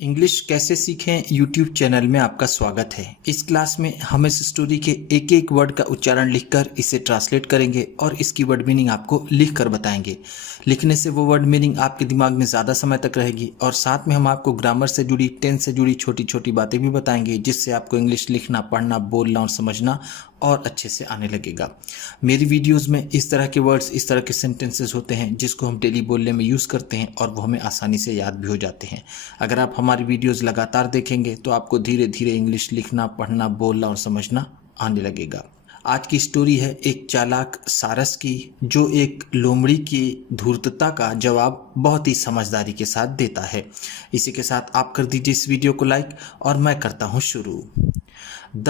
English कैसे सीखें YouTube channel में आपका स्वागत है। इस क्लास में हम इस स्टोरी के एक एक वर्ड का उच्चारण लिखकर इसे ट्रांसलेट करेंगे और इसकी वर्ड मीनिंग आपको लिखकर बताएंगे। लिखने से वो वर्ड मीनिंग आपके दिमाग में ज़्यादा समय तक रहेगी और साथ में हम आपको ग्रामर से जुड़ी, टेंस से जुड़ी छोटी छोटी बातें भी बताएंगे, जिससे आपको इंग्लिश लिखना, पढ़ना, बोलना और समझना और अच्छे से आने लगेगा। मेरी वीडियोस में इस तरह के वर्ड्स, इस तरह के सेंटेंसेस होते हैं जिसको हम डेली बोलने में यूज़ करते हैं और वो हमें आसानी से याद भी हो जाते हैं। अगर आप हमारी वीडियोस लगातार देखेंगे तो आपको धीरे धीरे इंग्लिश लिखना, पढ़ना, बोलना और समझना आने लगेगा। आज की स्टोरी है एक चालाक सारस की, जो एक लोमड़ी की धूर्तता का जवाब बहुत ही समझदारी के साथ देता है। इसी के साथ आप कर दीजिए इस वीडियो को लाइक और मैं करता हूँ शुरू। द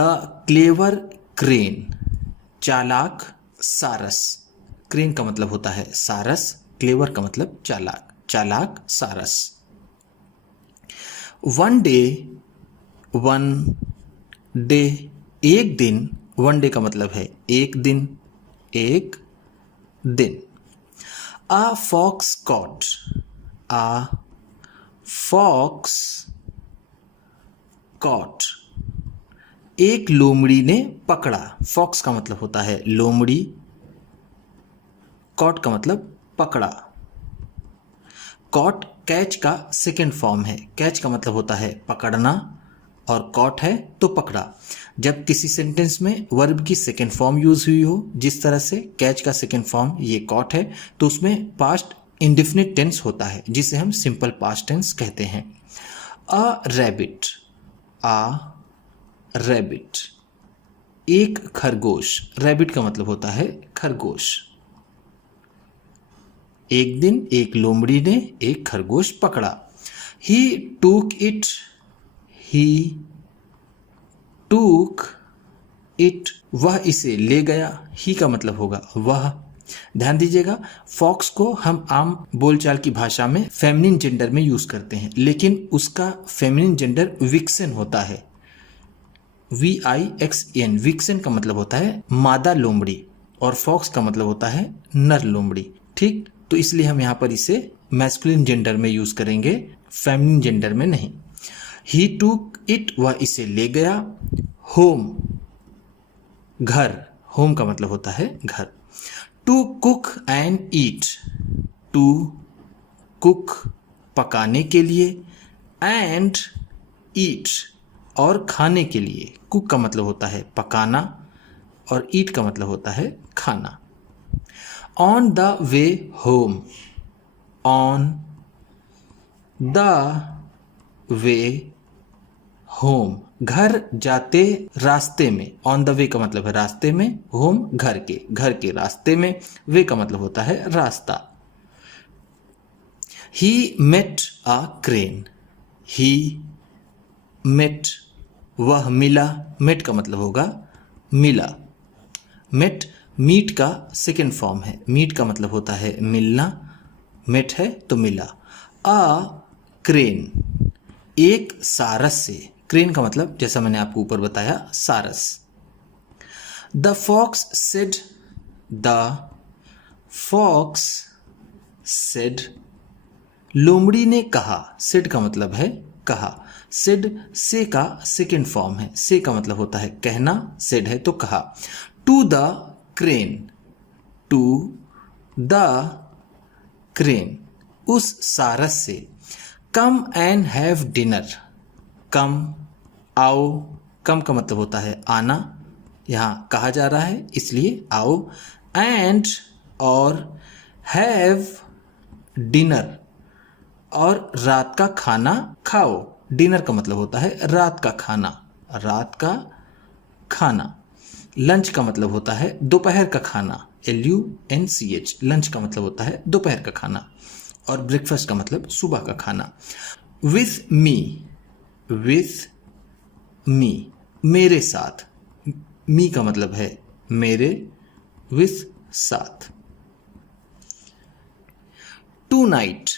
क्लेवर क्रेन, चालाक सारस। क्रेन का मतलब होता है सारस, क्लेवर का मतलब चालाक, चालाक सारस। वन डे, एक दिन। वन डे का मतलब है एक दिन, एक दिन। आ फॉक्स कॉट, आ फॉक्स कॉट, एक लोमड़ी ने पकड़ा। फॉक्स का मतलब होता है लोमड़ी, कॉट का मतलब पकड़ा। कॉट कैच का सेकेंड फॉर्म है। कैच का मतलब होता है पकड़ना और कॉट है तो पकड़ा। जब किसी सेंटेंस में वर्ब की सेकेंड फॉर्म यूज हुई हो, जिस तरह से कैच का सेकेंड फॉर्म ये कॉट है, तो उसमें पास्ट इंडेफिनिट टेंस होता है जिसे हम सिंपल पास्ट टेंस कहते हैं। अ रैबिट, आ रैबिट, एक खरगोश। रैबिट का मतलब होता है खरगोश। एक दिन एक लोमड़ी ने एक खरगोश पकड़ा। ही टूक इट, ही टूक इट, वह इसे ले गया। ही का मतलब होगा वह। ध्यान दीजिएगा, फॉक्स को हम आम बोलचाल की भाषा में फेमिनिन जेंडर में यूज करते हैं, लेकिन उसका फेमिनिन जेंडर विक्सेन होता है। VIXN, विक्सेन का मतलब होता है मादा लोमड़ी और फॉक्स का मतलब होता है नर लोमड़ी। ठीक, तो इसलिए हम यहाँ पर इसे मैस्कुलिन जेंडर में यूज करेंगे, फेमिनिन जेंडर में नहीं। ही टूक इट, वह इसे ले गया। होम, घर। होम का मतलब होता है घर। To cook and eat, to cook, पकाने के लिए, एंड ईट, और खाने के लिए। कुक का मतलब होता है पकाना और ईट का मतलब होता है खाना। On the way home, on the way home, घर जाते रास्ते में। ऑन द वे का मतलब है रास्ते में, होम घर के रास्ते में, वे का मतलब होता है रास्ता। He met a crane, he met, वह मिला। मेट का मतलब होगा मिला। मेट मीट का सेकेंड फॉर्म है। मीट का मतलब होता है मिलना, मेट है तो मिला। अ क्रेन, एक सारस से। क्रेन का मतलब जैसा मैंने आपको ऊपर बताया सारस। The fox said, the fox said, लोमड़ी ने कहा। सेड का मतलब है कहा। सेड से का सेकेंड फॉर्म है। से का मतलब होता है कहना, सेड है तो कहा। To the crane, to the crane, उस सारस से। Come and have dinner, come, आओ। कम का मतलब होता है आना, यहाँ कहा जा रहा है इसलिए आओ। एंड, और, हैव डिनर, और रात का खाना खाओ। डिनर का मतलब होता है रात का खाना, रात का खाना। लंच का मतलब होता है दोपहर का खाना, LUNCH। लंच का मतलब होता है दोपहर का खाना। और ब्रेकफास्ट का मतलब सुबह का खाना। विथ मी, विथ मी, मेरे साथ। मी का मतलब है मेरे, विथ साथ। टू नाइट,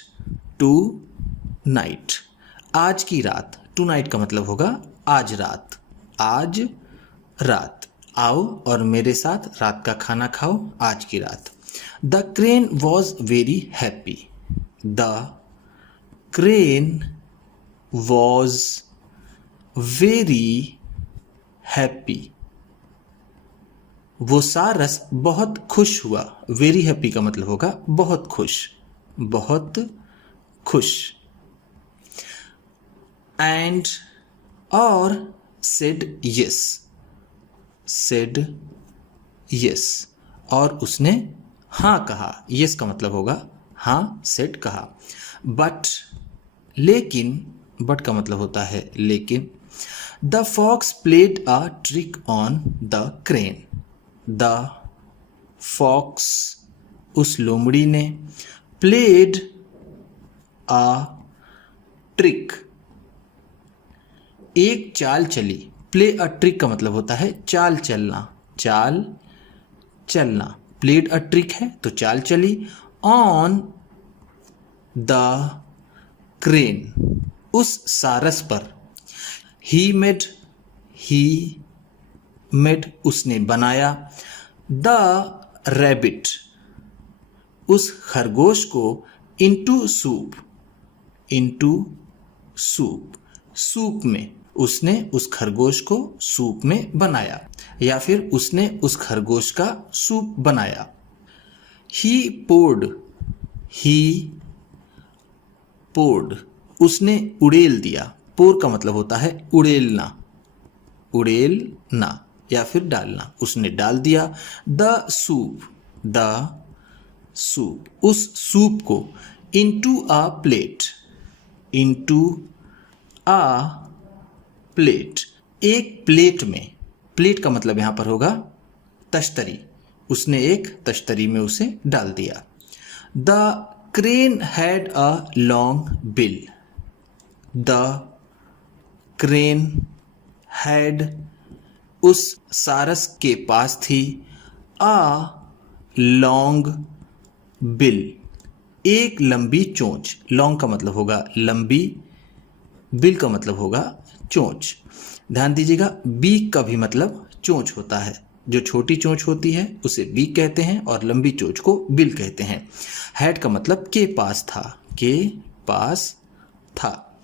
टू नाइट, आज की रात। टू नाइट का मतलब होगा आज रात, आज रात। आओ और मेरे साथ रात का खाना खाओ आज की रात। The crane was very happy, the crane was very happy. वो सारस बहुत खुश हुआ। वेरी हैप्पी का मतलब होगा बहुत खुश, बहुत खुश। एंड और सेड यस, सेड यस, और उसने हाँ कहा। यस का मतलब होगा हाँ, सेड कहा। बट लेकिन, बट का मतलब होता है लेकिन। The fox played a trick on the crane. The fox, उस लोमड़ी ने, प्लेड अ ट्रिक, एक चाल चली। प्ले अ ट्रिक का मतलब होता है चाल चलना, चाल चलना। प्लेड अ ट्रिक है तो चाल चली। ऑन द क्रेन, उस सारस पर। ही मेड, ही मेड, उसने बनाया। द रैबिट, उस खरगोश को। Into soup, into soup, soup में। उसने उस खरगोश को सूप में बनाया, या फिर उसने उस खरगोश का सूप बनाया। ही पोर्ड, ही पोर्ड, उसने उड़ेल दिया। पोर का मतलब होता है उड़ेलना, उड़ेलना या फिर डालना। उसने डाल दिया। द सूप, द सूप, उस सूप को। Into a plate, into a plate, एक प्लेट में। प्लेट का मतलब यहां पर होगा तश्तरी। उसने एक तश्तरी में उसे डाल दिया। The crane had a long bill. The crane had, उस सारस के पास थी। अ लॉन्ग बिल, एक लंबी चोंच। लॉन्ग का मतलब होगा लंबी, बिल का मतलब होगा चोंच। ध्यान दीजिएगा, बीक का भी मतलब चोंच होता है। जो छोटी चोंच होती है उसे बीक कहते हैं और लंबी चोंच को बिल कहते हैं। हैड का मतलब के पास था, के पास था।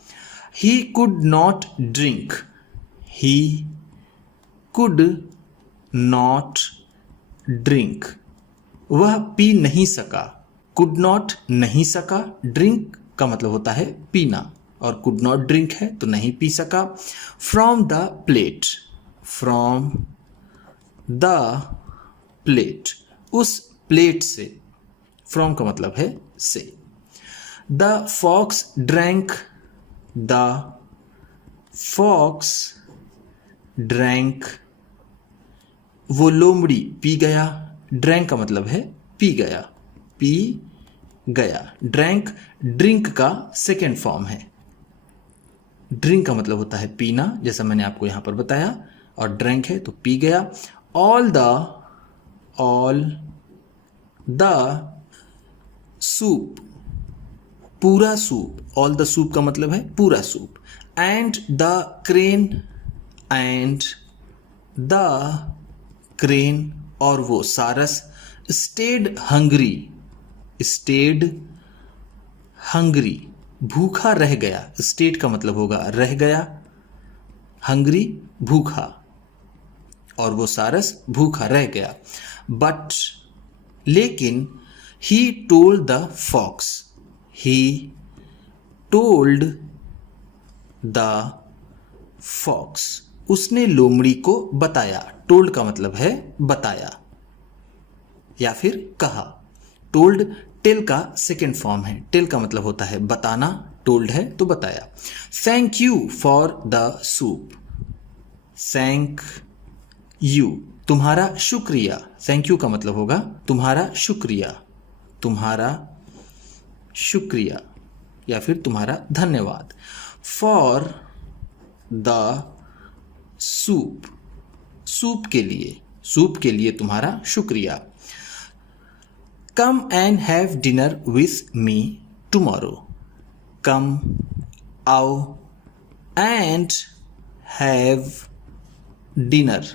He could not drink, he could not drink, वह पी नहीं सका। कुड नॉट नहीं सका, ड्रिंक का मतलब होता है पीना, और कुड नॉट ड्रिंक है तो नहीं पी सका। From the plate, from the plate, उस प्लेट से। फ्रॉम का मतलब है से। The fox drank, the fox drank, वो लोमड़ी पी गया। ड्रैंक का मतलब है पी गया, पी गया। ड्रैंक ड्रिंक का सेकेंड फॉर्म है। ड्रिंक का मतलब होता है पीना, जैसा मैंने आपको यहां पर बताया, और ड्रैंक है तो पी गया। ऑल द सूप, पूरा सूप। ऑल द सूप का मतलब है पूरा soup. And the crane, and the crane, और वो सारस। स्टेड हंग्री, स्टेड हंग्री, भूखा रह गया। स्टेड का मतलब होगा रह गया, हंग्री भूखा, और वो सारस भूखा रह गया। बट लेकिन, he told the fox, he told the fox, उसने लोमड़ी को बताया। टोल्ड का मतलब है बताया या फिर कहा। टोल्ड टेल का सेकेंड फॉर्म है। टेल का मतलब होता है बताना, टोल्ड है तो बताया। Thank you for the soup, thank you, तुम्हारा शुक्रिया। थैंक यू का मतलब होगा तुम्हारा शुक्रिया, तुम्हारा शुक्रिया या फिर तुम्हारा धन्यवाद। फॉर द सूप, सूप के लिए, सूप के लिए तुम्हारा शुक्रिया। Come and have dinner with me tomorrow, come, आओ, एंड हैव डिनर,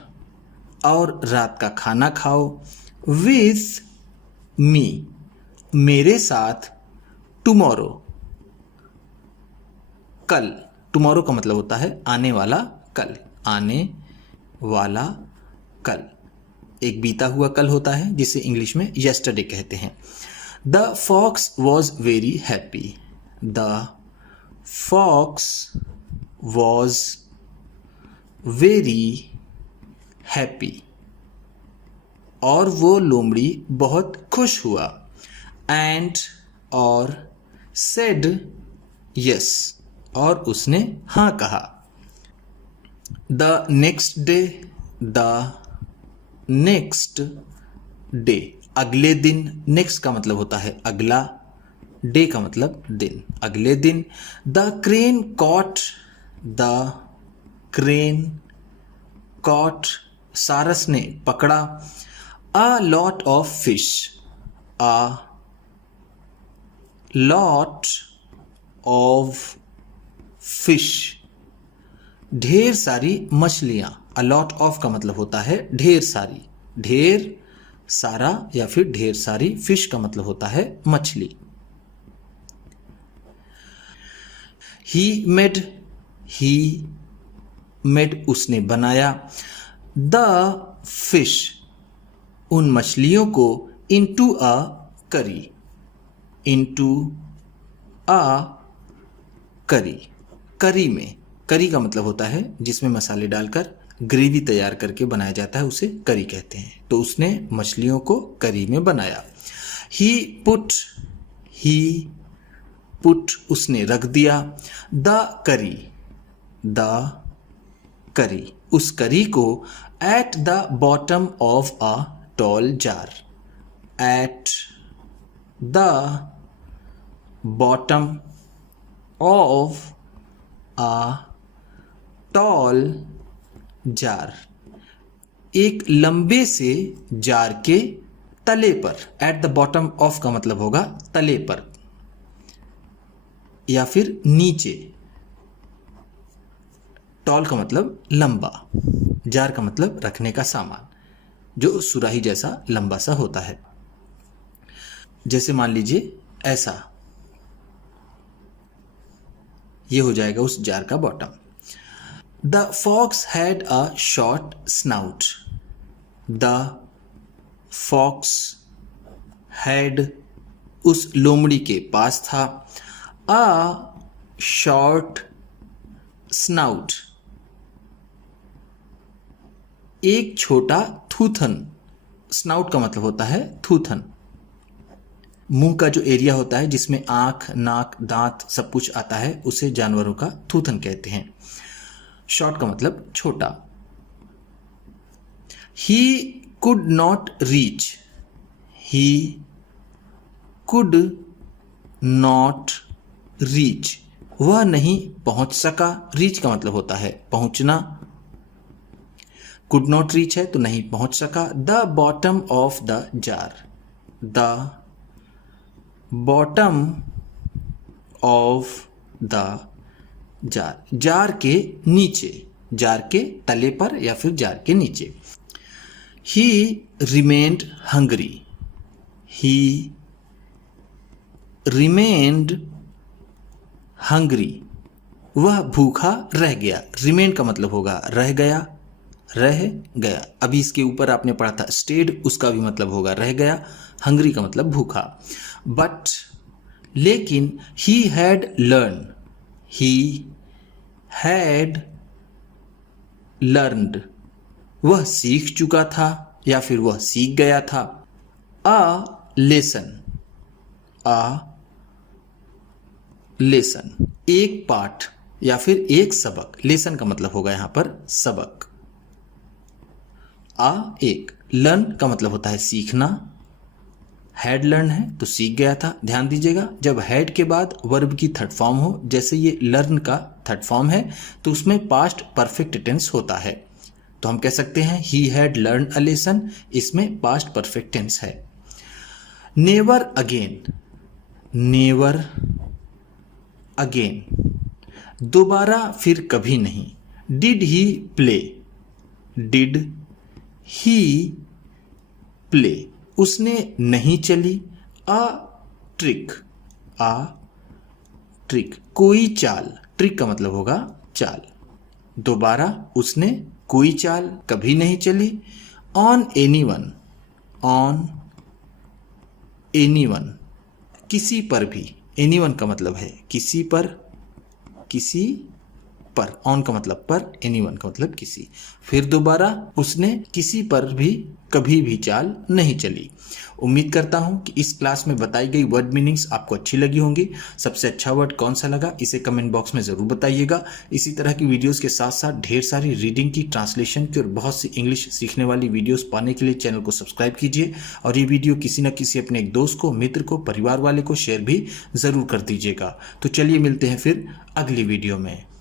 और रात का खाना खाओ। विथ मी, मेरे साथ। टुमारो, कल, टुमारो का मतलब होता है आने वाला कल, आने वाला कल। एक बीता हुआ कल होता है जिसे इंग्लिश में yesterday कहते हैं। The fox was very happy, the fox was very happy, और वो लोमड़ी बहुत खुश हुआ। एंड और सेड यस, और उसने हाँ कहा। The next day, the next day, अगले दिन। नेक्स्ट का मतलब होता है अगला, डे का मतलब दिन, अगले दिन। The crane caught, the crane caught, सारस ने पकड़ा। A lot of fish, a lot of fish, ढेर सारी मछलियां। अ लॉट ऑफ का मतलब होता है ढेर सारी, ढेर सारा या फिर ढेर सारी। फिश का मतलब होता है मछली। ही मेड, उसने बनाया। द फिश, उन मछलियों को। इनटू अ करी, इनटू अ करी, करी में। करी का मतलब होता है जिसमें मसाले डालकर ग्रेवी तैयार करके बनाया जाता है, उसे करी कहते हैं। तो उसने मछलियों को करी में बनाया। ही पुट, उसने रख दिया। द करी, उस करी को। At the bottom of a tall jar, at the bottom of a tall jar, एक लंबे से जार के तले पर। एट द बॉटम ऑफ का मतलब होगा तले पर या फिर नीचे। टॉल का मतलब लंबा, जार का मतलब रखने का सामान, जो सुराही जैसा लंबा सा होता है। जैसे मान लीजिए ऐसा, ये हो जाएगा उस जार का bottom. The fox had a short snout, the fox had, उस लोमड़ी के पास था। अ शॉर्ट स्नाउट, एक छोटा थूथन। स्नाउट का मतलब होता है थूथन, मुंह का जो एरिया होता है जिसमें आंख, नाक, दांत सब कुछ आता है, उसे जानवरों का थूथन कहते हैं। शॉर्ट का मतलब छोटा। He could not reach, he could not reach, वह नहीं पहुंच सका। रीच का मतलब होता है पहुंचना। कुड नॉट रीच है तो नहीं पहुंच सका। The bottom of the jar, the bottom of the jar, jar के नीचे, जार के तले पर या फिर जार के नीचे। ही रिमेन्ड हंग्री, ही रिमेन्ड हंग्री, वह भूखा रह गया। रिमेन का मतलब होगा रह गया, रह गया। अभी इसके ऊपर आपने पढ़ा था स्टेड, उसका भी मतलब होगा रह गया। हंग्री का मतलब भूखा। बट, लेकिन, he had learn, he had learned, वह सीख चुका था या फिर वह सीख गया था। अ लेसन, अ लेसन, एक पाठ या फिर एक सबक। लेसन का मतलब होगा यहां पर सबक। एक, लर्न का मतलब होता है सीखना। हैड लर्न है तो सीख गया था। ध्यान दीजिएगा, जब हैड के बाद वर्ब की थर्ड फॉर्म हो, जैसे ये लर्न का थर्ड फॉर्म है, तो उसमें पास्ट परफेक्ट टेंस होता है। तो हम कह सकते हैं he had learn a lesson, इसमें पास्ट परफेक्ट टेंस है। नेवर अगेन, नेवर अगेन, दोबारा फिर कभी नहीं। Did he play, did he play, उसने नहीं चली। अ ट्रिक, अ ट्रिक, कोई चाल। ट्रिक का मतलब होगा चाल। दोबारा, उसने कोई चाल कभी नहीं चली। ऑन एनीवन, ऑन एनीवन, किसी पर भी। एनीवन का मतलब है किसी पर, किसी पर। ऑन का मतलब पर, एनीवन का मतलब किसी। फिर दोबारा, उसने किसी पर भी कभी भी चाल नहीं चली। उम्मीद करता हूं कि इस क्लास में बताई गई वर्ड मीनिंग्स आपको अच्छी लगी होंगी। सबसे अच्छा वर्ड कौन सा लगा इसे कमेंट बॉक्स में ज़रूर बताइएगा। इसी तरह की वीडियोस के साथ साथ ढेर सारी रीडिंग की, ट्रांसलेशन की और बहुत सी इंग्लिश सीखने वाली वीडियोस पाने के लिए चैनल को सब्सक्राइब कीजिए और ये वीडियो किसी न किसी अपने एक दोस्त को, मित्र को, परिवार वाले को शेयर भी ज़रूर कर दीजिएगा। तो चलिए मिलते हैं फिर अगली वीडियो में।